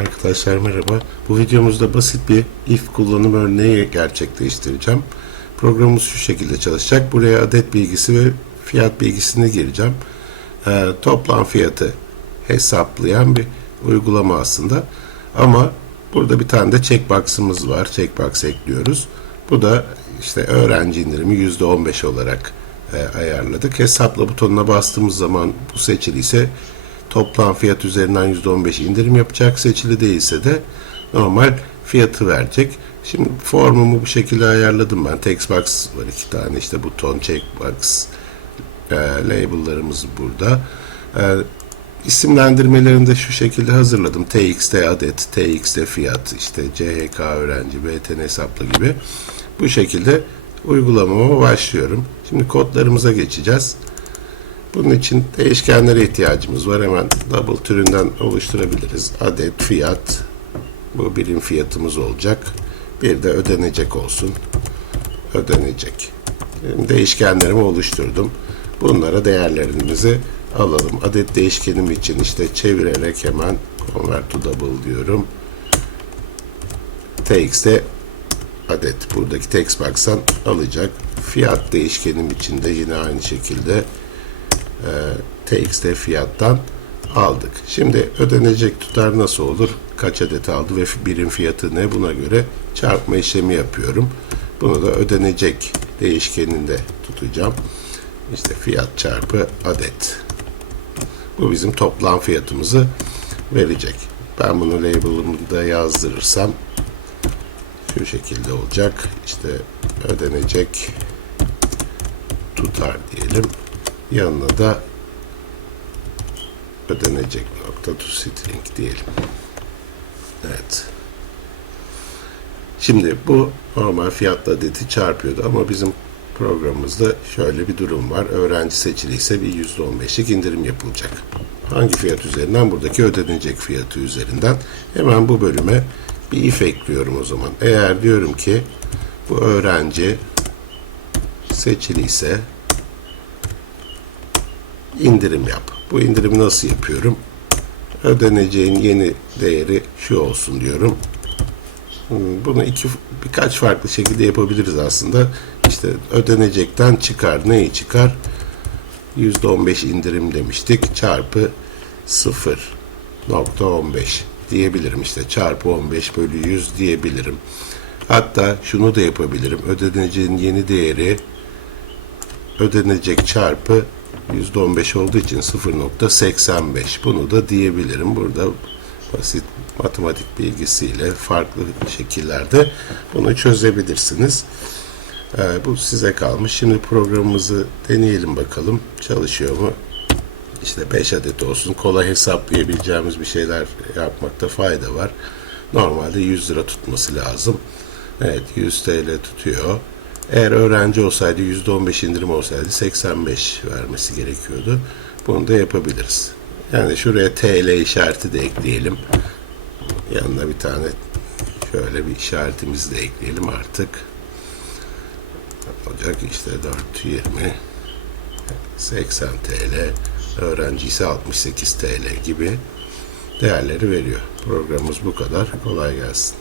Arkadaşlar merhaba. Bu videomuzda basit bir if kullanım örneği gerçekleştireceğim. Programımız şu şekilde çalışacak. Buraya adet bilgisi ve fiyat bilgisini gireceğim. Ee, toplam fiyatı hesaplayan bir uygulama aslında. Ama burada bir tane de checkbox'ımız var. Checkbox ekliyoruz. Bu da işte öğrenci indirimi %15 olarak e, ayarladık. Hesapla butonuna bastığımız zaman bu seçiliyse toplam fiyat üzerinden %15 indirim yapacak. Seçili değilse de normal fiyatı verecek. Şimdi formumu bu şekilde ayarladım ben. Textbox var iki tane işte buton, checkbox, e, label'larımız burada. E, isimlendirmelerini de şu şekilde hazırladım. TXT adet, TXT fiyat, işte CHK öğrenci, BTN hesaplı gibi. Bu şekilde uygulamama başlıyorum. Şimdi kodlarımıza geçeceğiz. Bunun için değişkenlere ihtiyacımız var. Hemen double türünden oluşturabiliriz. Adet, fiyat. Bu birim fiyatımız olacak. Bir de ödenecek olsun. Ödenecek. Değişkenlerimi oluşturdum. Bunlara değerlerimizi alalım. Adet değişkenim için işte çevirerek hemen convert to double diyorum. txt adet buradaki text box'tan alacak. Fiyat değişkenim için de yine aynı şekilde e, txt fiyattan aldık. Şimdi ödenecek tutar nasıl olur? Kaç adet aldı ve birim fiyatı ne? Buna göre çarpma işlemi yapıyorum. Bunu da ödenecek değişkeninde tutacağım. İşte fiyat çarpı adet. Bu bizim toplam fiyatımızı verecek. Ben bunu label'ımda yazdırırsam şu şekilde olacak. İşte ödenecek tutar diyelim. Yanına da ödenecek nokta to string diyelim. Evet. Şimdi bu normal fiyatla adeti çarpıyordu ama bizim programımızda şöyle bir durum var. Öğrenci seçiliyse bir %15'lik indirim yapılacak. Hangi fiyat üzerinden? Buradaki ödenecek fiyatı üzerinden. Hemen bu bölüme bir if ekliyorum o zaman. Eğer diyorum ki bu öğrenci seçiliyse indirim yap. Bu indirimi nasıl yapıyorum? Ödeneceğin yeni değeri şu olsun diyorum. Hmm, Bunu iki birkaç farklı şekilde yapabiliriz aslında. İşte ödenecekten çıkar. Neyi çıkar? %15 indirim demiştik. Çarpı 0.15 diyebilirim. İşte çarpı 15 bölü 100 diyebilirim. Hatta şunu da yapabilirim. Ödeneceğin yeni değeri ödenecek çarpı %15 olduğu için 0.85. Bunu da diyebilirim. Burada basit matematik bilgisiyle farklı şekillerde bunu çözebilirsiniz. Ee, bu size kalmış. Şimdi programımızı deneyelim bakalım. Çalışıyor mu? İşte 5 adet olsun. Kolay hesaplayabileceğimiz bir şeyler yapmakta fayda var. Normalde 100 lira tutması lazım. Evet 100 TL tutuyor. Eğer öğrenci olsaydı %15 indirim olsaydı 85 vermesi gerekiyordu. Bunu da yapabiliriz. Yani şuraya TL işareti de ekleyelim. Yanına bir tane şöyle bir işaretimizi de ekleyelim artık. Olacak işte 420 80 TL öğrenci ise 68 TL gibi değerleri veriyor. Programımız bu kadar. Kolay gelsin.